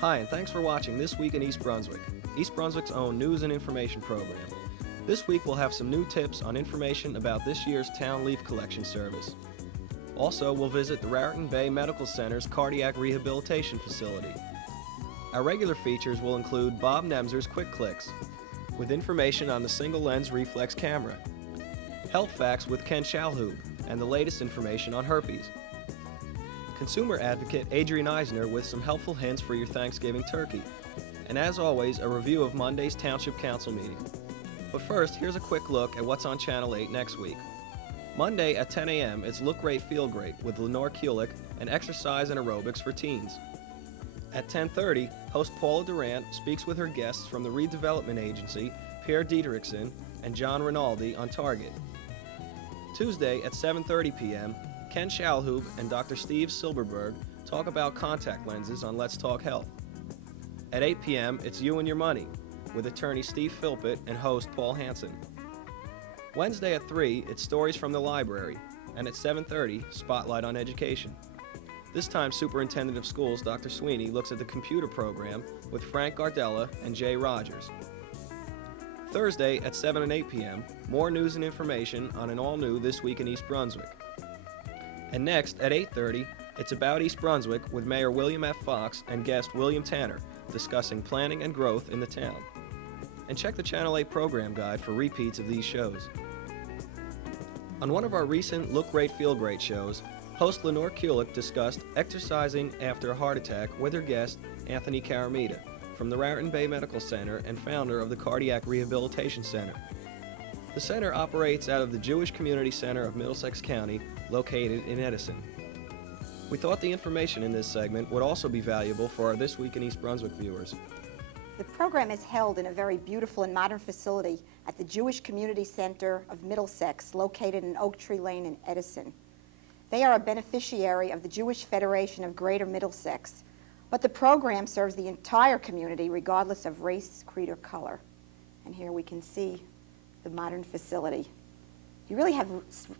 Hi, and thanks for watching This Week in East Brunswick, East Brunswick's own news and information program. This week we'll have some new tips on information about this year's town leaf collection service. Also, we'll visit the Raritan Bay Medical Center's cardiac rehabilitation facility. Our regular features will include Bob Nemzer's Quick Clicks, with information on the single lens reflex camera, health facts with Ken Shalhoub, and the latest information on herpes. Consumer advocate Adrian Eisner with some helpful hints for your Thanksgiving turkey. And as always, a review of Monday's Township Council meeting. But first, here's a quick look at what's on Channel 8 next week. Monday at 10 a.m., it's Look Great, Feel Great with Lenore and exercise and aerobics for teens. At 10:30, host Paula Durant speaks with her guests from the Redevelopment Agency, Pierre Diederiksen, and John Rinaldi on Target. Tuesday at 7:30 p.m., Ken Shalhoub and Dr. Steve Silberberg talk about contact lenses on Let's Talk Health. At 8 p.m., it's You and Your Money with attorney Steve Philpott and host Paul Hansen. Wednesday at 3, it's Stories from the Library, and at 7:30, Spotlight on Education. This time, Superintendent of Schools Dr. Sweeney looks at the computer program with Frank Gardella and Jay Rogers. Thursday at 7 and 8 p.m., more news and information on an all-new This Week in East Brunswick. And next, at 8:30, it's About East Brunswick with Mayor William F. Fox and guest William Tanner discussing planning and growth in the town. And check the Channel 8 program guide for repeats of these shows. On one of our recent Look Great, Feel Great shows, host Lenore discussed exercising after a heart attack with her guest Anthony Caramita from the Raritan Bay Medical Center and founder of the Cardiac Rehabilitation Center. The center operates out of the Jewish Community Center of Middlesex County, located in Edison. We thought the information in this segment would also be valuable for our This Week in East Brunswick viewers. The program is held in a very beautiful and modern facility at the Jewish Community Center of Middlesex, located in Oak Tree Lane in Edison. They are a beneficiary of the Jewish Federation of Greater Middlesex, but the program serves the entire community regardless of race, creed, or color. And here we can see the modern facility. You really have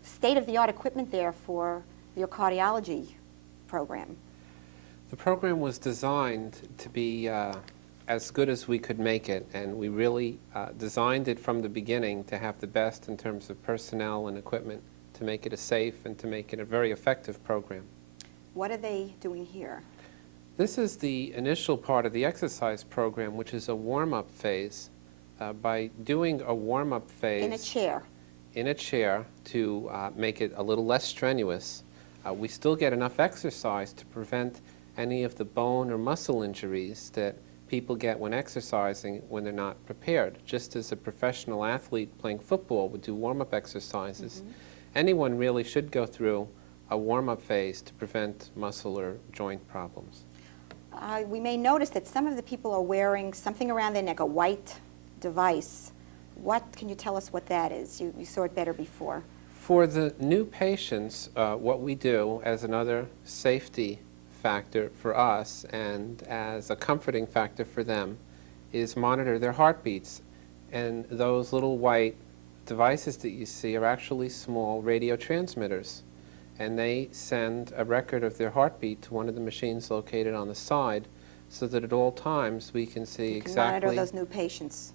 state-of-the-art equipment there for your cardiology program. The program was designed to be as good as we could make it, and we really designed it from the beginning to have the best in terms of personnel and equipment to make it a safe and to make it a very effective program. What are they doing here? This is the initial part of the exercise program, which is a warm-up phase. By doing a warm-up phase in a chair to make it a little less strenuous, we still get enough exercise to prevent any of the bone or muscle injuries that people get when exercising when they're not prepared. Just as a professional athlete playing football would do warm-up exercises, anyone really should go through a warm-up phase to prevent muscle or joint problems. We may notice that some of the people are wearing something around their neck, a white device. What can you tell us what that is? You saw it better before. For the new patients, what we do as another safety factor for us and as a comforting factor for them is monitor their heartbeats. And those little white devices that you see are actually small radio transmitters. And they send a record of their heartbeat to one of the machines located on the side so that at all times we can see exactly monitor those new patients.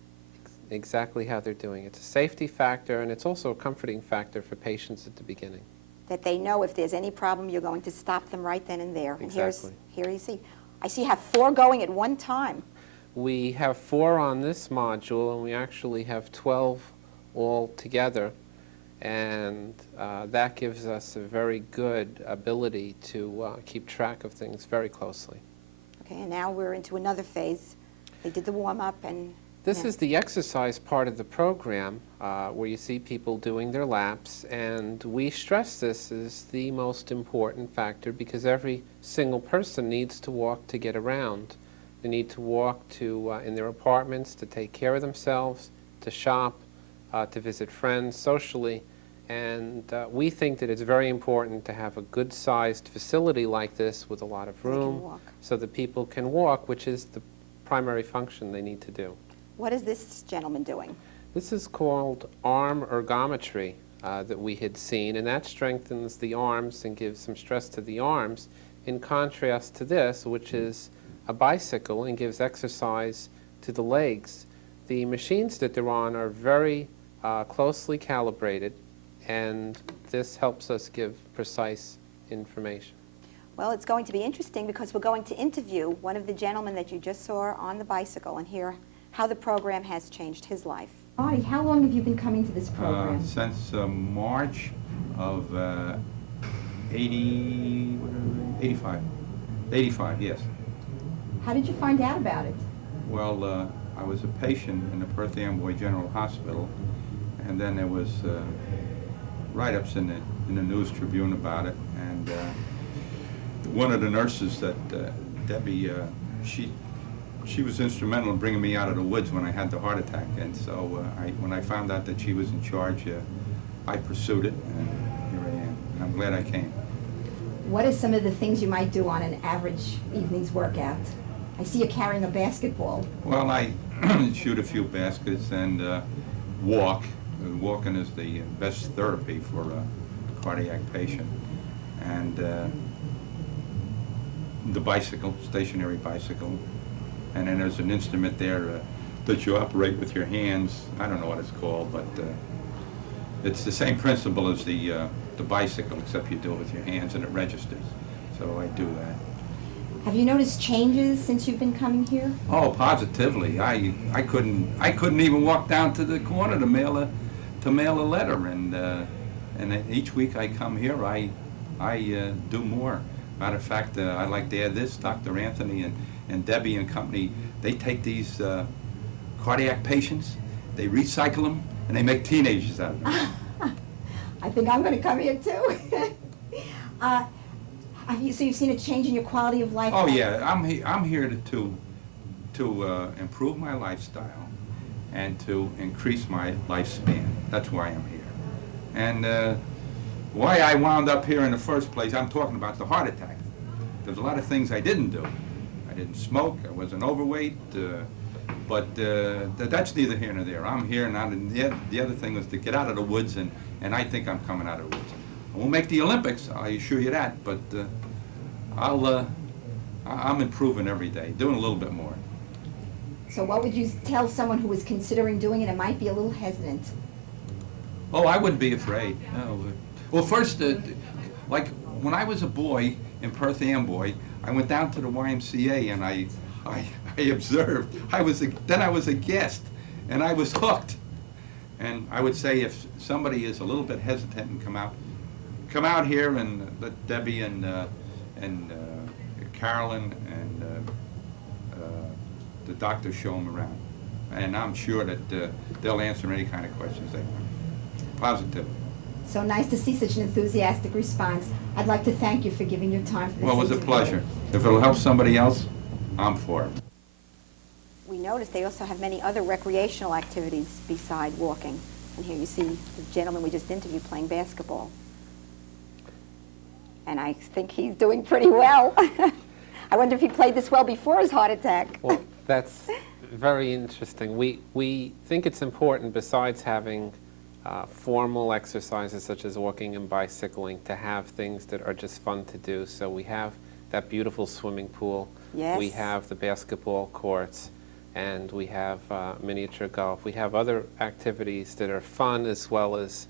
Exactly how they're doing. It's a safety factor, and it's also a comforting factor for patients at the beginning. That they know if there's any problem, you're going to stop them right then and there. Exactly. And here you see. I see you have 4 going at one time. We have 4 on this module, and we actually have 12 all together. And that gives us a very good ability to keep track of things very closely. Okay, and now we're into another phase. They did the warm-up and... This is the exercise part of the program where you see people doing their laps, and we stress this as the most important factor because every single person needs to walk to get around. They need to walk to in their apartments to take care of themselves, to shop, to visit friends socially, and we think that it's very important to have a good-sized facility like this with a lot of room so that people can walk, which is the primary function they need to do. What is this gentleman doing? This is called arm ergometry that we had seen, and that strengthens the arms and gives some stress to the arms, in contrast to this, which is a bicycle and gives exercise to the legs. The machines that they're on are very closely calibrated, and this helps us give precise information. Well, it's going to be interesting because we're going to interview one of the gentlemen that you just saw on the bicycle and hear how the program has changed his life. Artie, how long have you been coming to this program? Since March of 85, yes. How did you find out about it? Well, I was a patient in the Perth Amboy General Hospital, and then there was write-ups in the News Tribune about it, and one of the nurses that, Debbie, she was instrumental in bringing me out of the woods when I had the heart attack, and so when I found out that she was in charge, I pursued it, and here I am, and I'm glad I came. What are some of the things you might do on an average evening's workout? I see you carrying a basketball. Well, I shoot a few baskets and walk. Walking is the best therapy for a cardiac patient. And the bicycle, stationary bicycle. And then there's an instrument there that you operate with your hands. I don't know what it's called, but it's the same principle as the bicycle, except you do it with your hands and it registers. So I do that. Have you noticed changes since you've been coming here? Oh, positively. I couldn't even walk down to the corner to mail a letter, and each week I come here, I do more. Matter of fact, I like to add this: Dr. Anthony and Debbie and company, they take these cardiac patients, they recycle them, and they make teenagers out of them. I think I'm going to come here too. So you've seen a change in your quality of life? Oh yeah, I'm here to improve my lifestyle and to increase my lifespan. That's why I'm here. And why I wound up here in the first place, I'm talking about the heart attack. There's a lot of things I didn't do. I didn't smoke, I wasn't overweight, but that's neither here nor there. I'm here now, and the other thing was to get out of the woods, and I think I'm coming out of the woods. I won't make the Olympics, I assure you that, but I'm improving every day, doing a little bit more. So what would you tell someone who was considering doing it and might be a little hesitant? Oh, I wouldn't be afraid. No. Well, first, like when I was a boy in Perth Amboy, I went down to the YMCA and I observed. Then I was a guest, and I was hooked. And I would say if somebody is a little bit hesitant and come out here and let Debbie and Carolyn and the doctor show them around. And I'm sure that they'll answer any kind of questions they want. Positive. So nice to see such an enthusiastic response. I'd like to thank you for giving your time for this Well, it was a interview. pleasure. If it'll help somebody else, I'm for it. We noticed they also have many other recreational activities beside walking. And here you see the gentleman we just interviewed playing basketball. And I think he's doing pretty well. I wonder if he played this well before his heart attack. Well, that's very interesting. We think it's important, besides having formal exercises such as walking and bicycling, to have things that are just fun to do. So we have that beautiful swimming pool. Yes. We have the basketball courts, and we have miniature golf. We have other activities that are fun as well as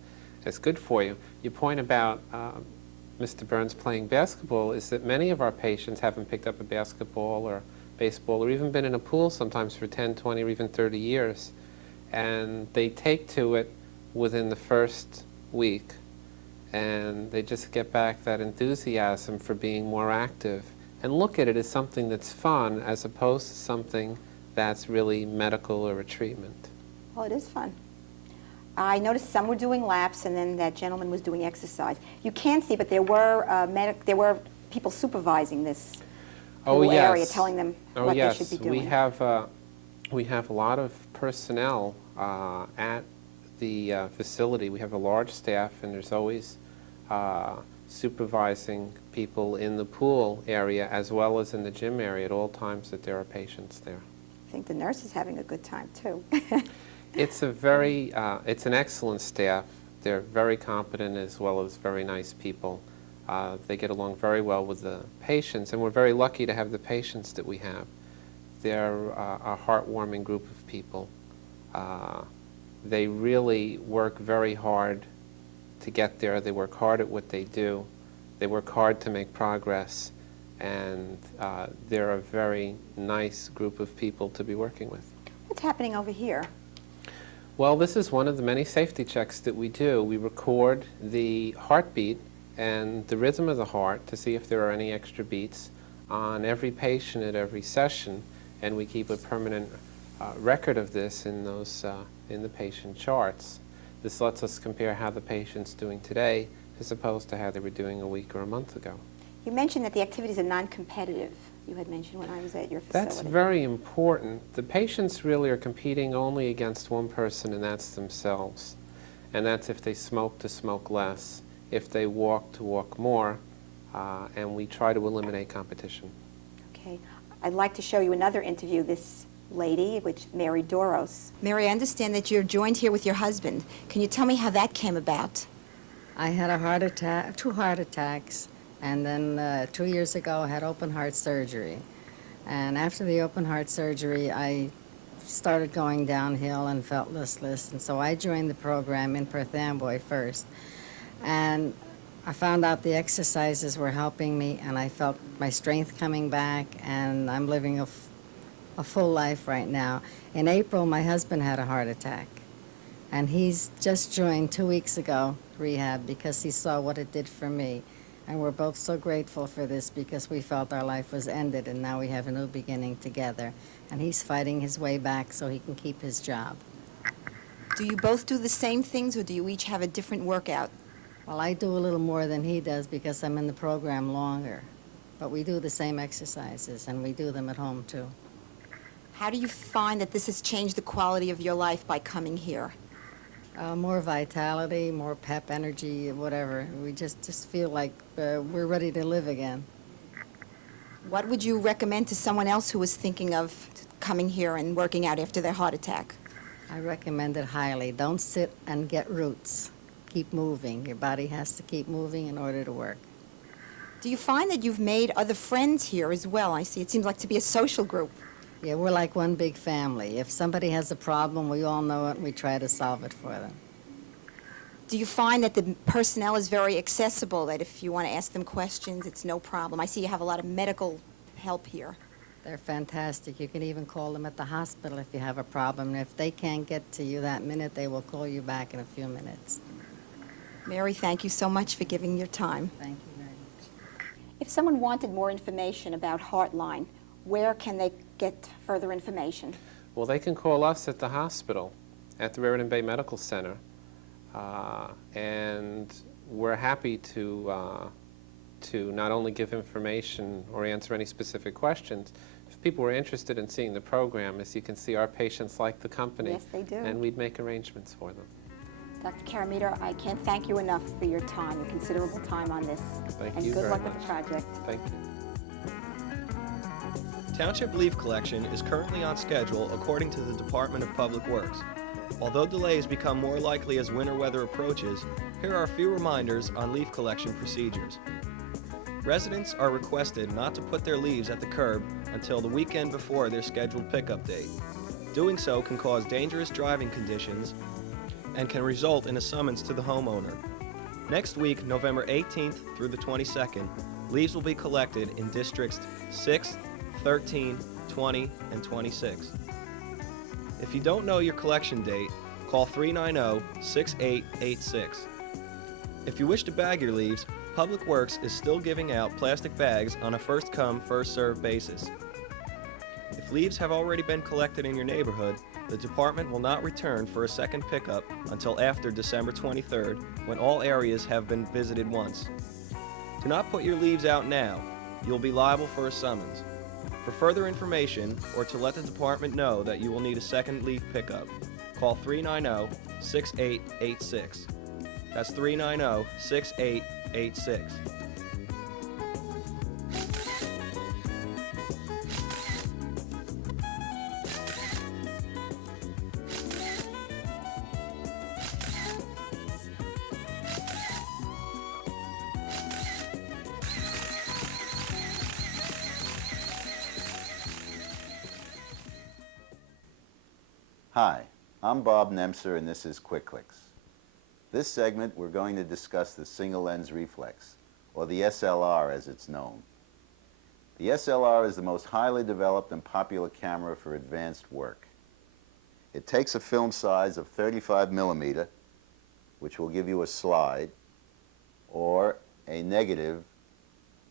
good for you. Your point about Mr. Burns playing basketball is that many of our patients haven't picked up a basketball or baseball or even been in a pool sometimes for 10, 20, or even 30 years. And they take to it within the first week, and they just get back that enthusiasm for being more active and look at it as something that's fun as opposed to something that's really medical or a treatment. Well, it is fun. I noticed some were doing laps, and then that gentleman was doing exercise. You can't see, but there were people supervising this whole area, telling them what they should be doing. We have a lot of personnel at the facility. We have a large staff, and there's always supervising people in the pool area as well as in the gym area at all times that there are patients there. I think the nurse is having a good time, too. It's an excellent staff. They're very competent as well as very nice people. They get along very well with the patients, and we're very lucky to have the patients that we have. They're a heartwarming group of people. They really work very hard to get there. They work hard at what they do. They work hard to make progress, and they're a very nice group of people to be working with. What's happening over here? Well, this is one of the many safety checks that we do. We record the heartbeat and the rhythm of the heart to see if there are any extra beats on every patient at every session, and we keep a permanent record of this in those in the patient charts. This lets us compare how the patient's doing today as opposed to how they were doing a week or a month ago. You mentioned that the activities are non-competitive. You had mentioned when I was at your facility. That's very important. The patients really are competing only against one person, and that's themselves. And that's if they smoke, to smoke less, if they walk, to walk more, and we try to eliminate competition. Okay. I'd like to show you another interview. This lady, which Mary Doros. Mary, I understand that you're joined here with your husband. Can you tell me how that came about? I had a heart attack, 2 heart attacks, and then 2 years ago I had open heart surgery. And after the open heart surgery, I started going downhill and felt listless, and so I joined the program in Perth Amboy first. And I found out the exercises were helping me, and I felt my strength coming back, and I'm living a full life right now. In April, my husband had a heart attack, and he's just joined 2 weeks ago rehab because he saw what it did for me. And we're both so grateful for this because we felt our life was ended, and now we have a new beginning together. And he's fighting his way back so he can keep his job. Do you both do the same things, or do you each have a different workout? Well, I do a little more than he does because I'm in the program longer. But we do the same exercises, and we do them at home, too. How do you find that this has changed the quality of your life by coming here? More vitality, more pep, energy, whatever. We just feel like we're ready to live again. What would you recommend to someone else who was thinking of coming here and working out after their heart attack? I recommend it highly. Don't sit and get roots. Keep moving. Your body has to keep moving in order to work. Do you find that you've made other friends here as well? I see it seems like to be a social group. Yeah, we're like one big family. If somebody has a problem, we all know it, and we try to solve it for them. Do you find that the personnel is very accessible, that if you want to ask them questions, it's no problem? I see you have a lot of medical help here. They're fantastic. You can even call them at the hospital if you have a problem. And if they can't get to you that minute, they will call you back in a few minutes. Mary, thank you so much for giving your time. Thank you very much. If someone wanted more information about Heartline, where can they get further information? Well, they can call us at the hospital, at the Raritan Bay Medical Center, and we're happy to not only give information or answer any specific questions. If people were interested in seeing the program, as you can see, our patients like the company. Yes, they do. And we'd make arrangements for them. Dr. Karameter, I can't thank you enough for your time, your considerable time on this. Thank and you good very luck much. with the project. Thank you. Township leaf collection is currently on schedule according to the Department of Public Works. Although delays become more likely as winter weather approaches, here are a few reminders on leaf collection procedures. Residents are requested not to put their leaves at the curb until the weekend before their scheduled pickup date. Doing so can cause dangerous driving conditions and can result in a summons to the homeowner. Next week, November 18th through the 22nd, leaves will be collected in Districts 6, 13, 20, and 26. If you don't know your collection date, call 390-6886. If you wish to bag your leaves, Public Works is still giving out plastic bags on a first-come, first-served basis. If leaves have already been collected in your neighborhood, the department will not return for a second pickup until after December 23rd, when all areas have been visited once. Do not put your leaves out now. You'll be liable for a summons. For further information, or to let the department know that you will need a second leaf pickup, call 390-6886. That's 390-6886. Hi, I'm Bob Nemser and this is Quick Clicks. This segment we're going to discuss the single lens reflex, or the SLR as it's known. The SLR is the most highly developed and popular camera for advanced work. It takes a film size of 35 millimeter, which will give you a slide, or a negative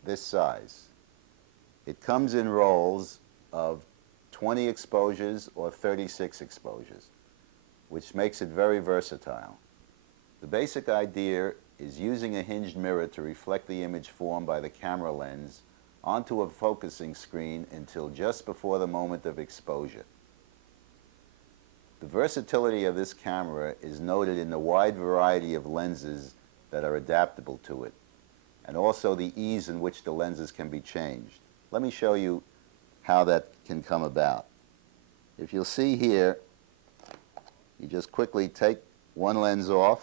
this size. It comes in rolls of 20 exposures or 36 exposures, which makes it very versatile. The basic idea is using a hinged mirror to reflect the image formed by the camera lens onto a focusing screen until just before the moment of exposure. The versatility of this camera is noted in the wide variety of lenses that are adaptable to it, and also the ease in which the lenses can be changed. Let me show you how that can come about. If you'll see here, you just quickly take one lens off,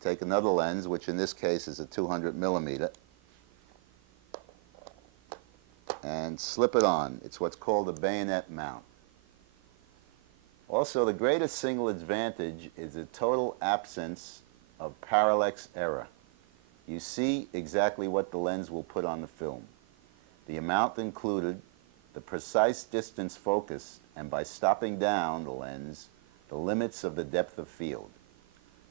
take another lens, which in this case is a 200 millimeter, and slip it on. It's what's called a bayonet mount. Also, the greatest single advantage is the total absence of parallax error. You see exactly what the lens will put on the film. The amount included, the precise distance focused, and by stopping down the lens, the limits of the depth of field.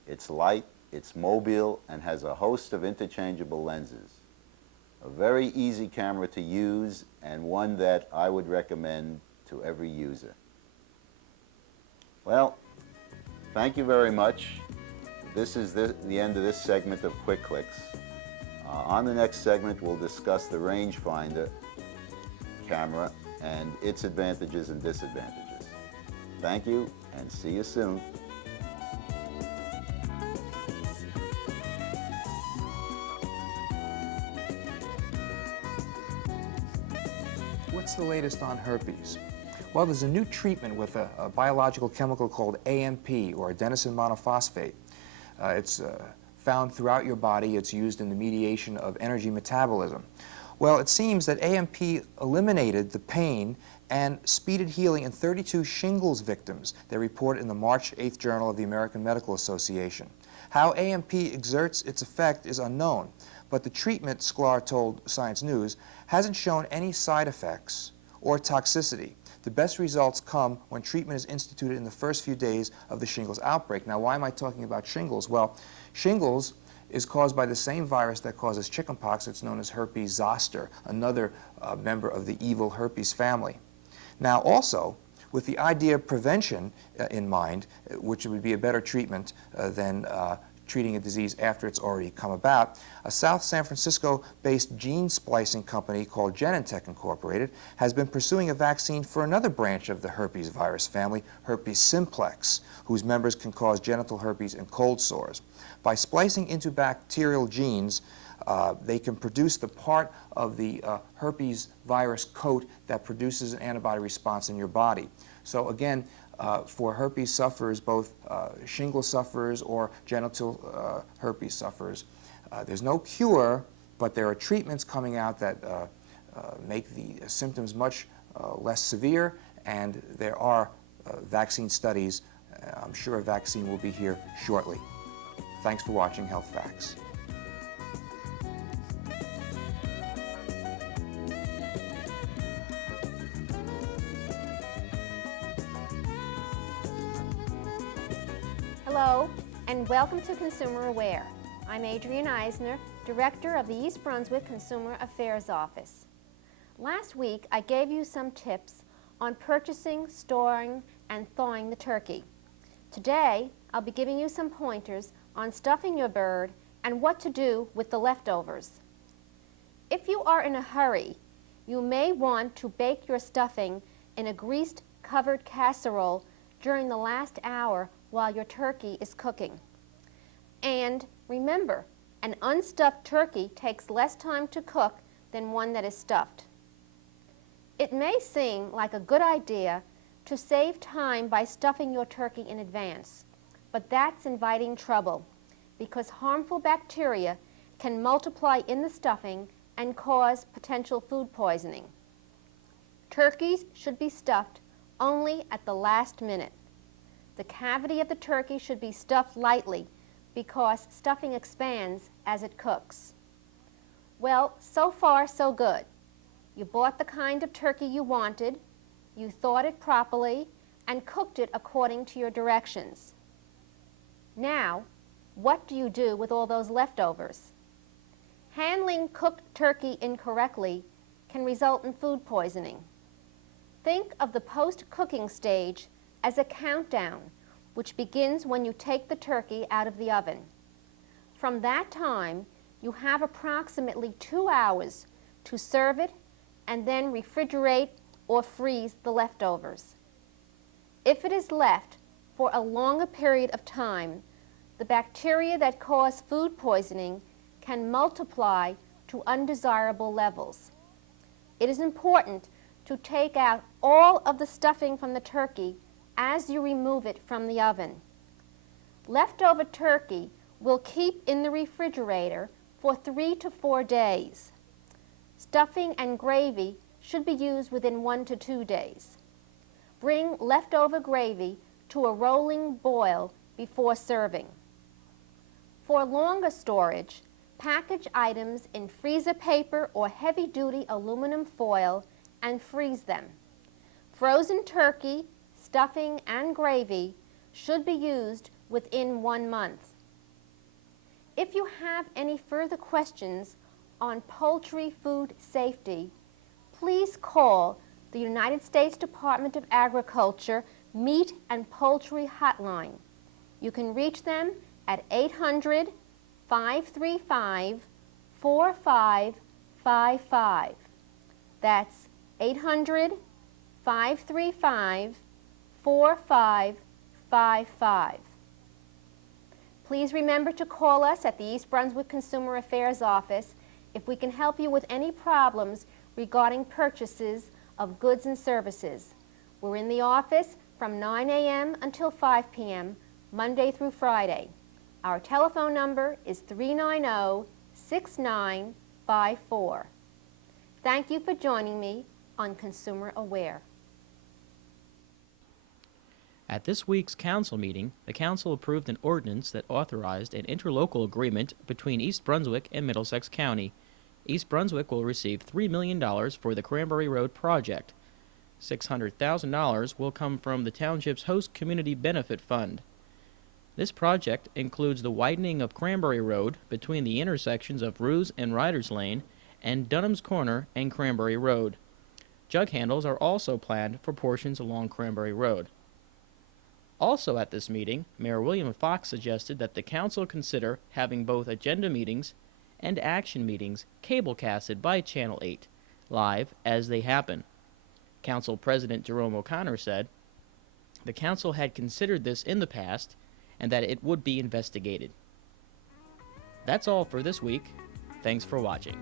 It's light, it's mobile, and has a host of interchangeable lenses. A very easy camera to use, and one that I would recommend to every user. Well, thank you very much. This is the end of this segment of Quick Clicks. On the next segment, we'll discuss the rangefinder camera and its advantages and disadvantages. Thank you, and see you soon. What's the latest on herpes? Well, there's a new treatment with a biological chemical called AMP, or adenosine monophosphate. It's found throughout your body. It's used in the mediation of energy metabolism. Well, it seems that AMP eliminated the pain and speeded healing in 32 shingles victims. They report in the March 8th Journal of the American Medical Association. How AMP exerts its effect is unknown, but the treatment, Sklar told Science News, hasn't shown any side effects or toxicity. The best results come when treatment is instituted in the first few days of the shingles outbreak. Now, why am I talking about shingles? Well, shingles is caused by the same virus that causes chickenpox. It's known as herpes zoster, another member of the evil herpes family. Now, also, with the idea of prevention in mind, which would be a better treatment than treating a disease after it's already come about, a South San Francisco-based gene splicing company called Genentech Incorporated has been pursuing a vaccine for another branch of the herpes virus family, herpes simplex, whose members can cause genital herpes and cold sores. By splicing into bacterial genes, they can produce the part of the herpes virus coat that produces an antibody response in your body. So again, for herpes sufferers, both shingles sufferers or genital herpes sufferers, there's no cure, but there are treatments coming out that make the symptoms much less severe, and there are vaccine studies. I'm sure a vaccine will be here shortly. Thanks for watching Health Facts. Hello, and welcome to Consumer Aware. I'm Adrienne Eisner, Director of the East Brunswick Consumer Affairs Office. Last week, I gave you some tips on purchasing, storing, and thawing the turkey. Today, I'll be giving you some pointers on stuffing your bird and what to do with the leftovers. If you are in a hurry, you may want to bake your stuffing in a greased covered casserole during the last hour while your turkey is cooking. And remember, an unstuffed turkey takes less time to cook than one that is stuffed. It may seem like a good idea to save time by stuffing your turkey in advance, but that's inviting trouble because harmful bacteria can multiply in the stuffing and cause potential food poisoning. Turkeys should be stuffed only at the last minute. The cavity of the turkey should be stuffed lightly because stuffing expands as it cooks. Well, so far so good. You bought the kind of turkey you wanted, you thawed it properly, and cooked it according to your directions. Now, what do you do with all those leftovers? Handling cooked turkey incorrectly can result in food poisoning. Think of the post-cooking stage as a countdown, which begins when you take the turkey out of the oven. From that time, you have approximately 2 hours to serve it and then refrigerate or freeze the leftovers. If it is left for a longer period of time, the bacteria that cause food poisoning can multiply to undesirable levels. It is important to take out all of the stuffing from the turkey as you remove it from the oven. Leftover turkey will keep in the refrigerator for 3 to 4 days. Stuffing and gravy should be used within 1 to 2 days. Bring leftover gravy to a rolling boil before serving. For longer storage, package items in freezer paper or heavy-duty aluminum foil and freeze them. Frozen turkey, stuffing, and gravy should be used within 1 month. If you have any further questions on poultry food safety, please call the United States Department of Agriculture Meat and Poultry Hotline. You can reach them at 800-535-4555. That's 800-535-4555. Please remember to call us at the East Brunswick Consumer Affairs Office if we can help you with any problems regarding purchases of goods and services. We're in the office from 9 a.m. until 5 p.m., Monday through Friday. Our telephone number is 390-6954. Thank you for joining me on Consumer Aware. At this week's council meeting, the council approved an ordinance that authorized an interlocal agreement between East Brunswick and Middlesex County. East Brunswick will receive $3 million for the Cranberry Road project. $600,000 will come from the township's Host Community Benefit Fund. This project includes the widening of Cranberry Road between the intersections of Ruse and Riders Lane and Dunham's Corner and Cranberry Road. Jug handles are also planned for portions along Cranberry Road. Also at this meeting, Mayor William Fox suggested that the council consider having both agenda meetings and action meetings cablecasted by Channel 8, live as they happen. Council President Jerome O'Connor said, "The council had considered this in the past and that it would be investigated." That's all for this week. Thanks for watching.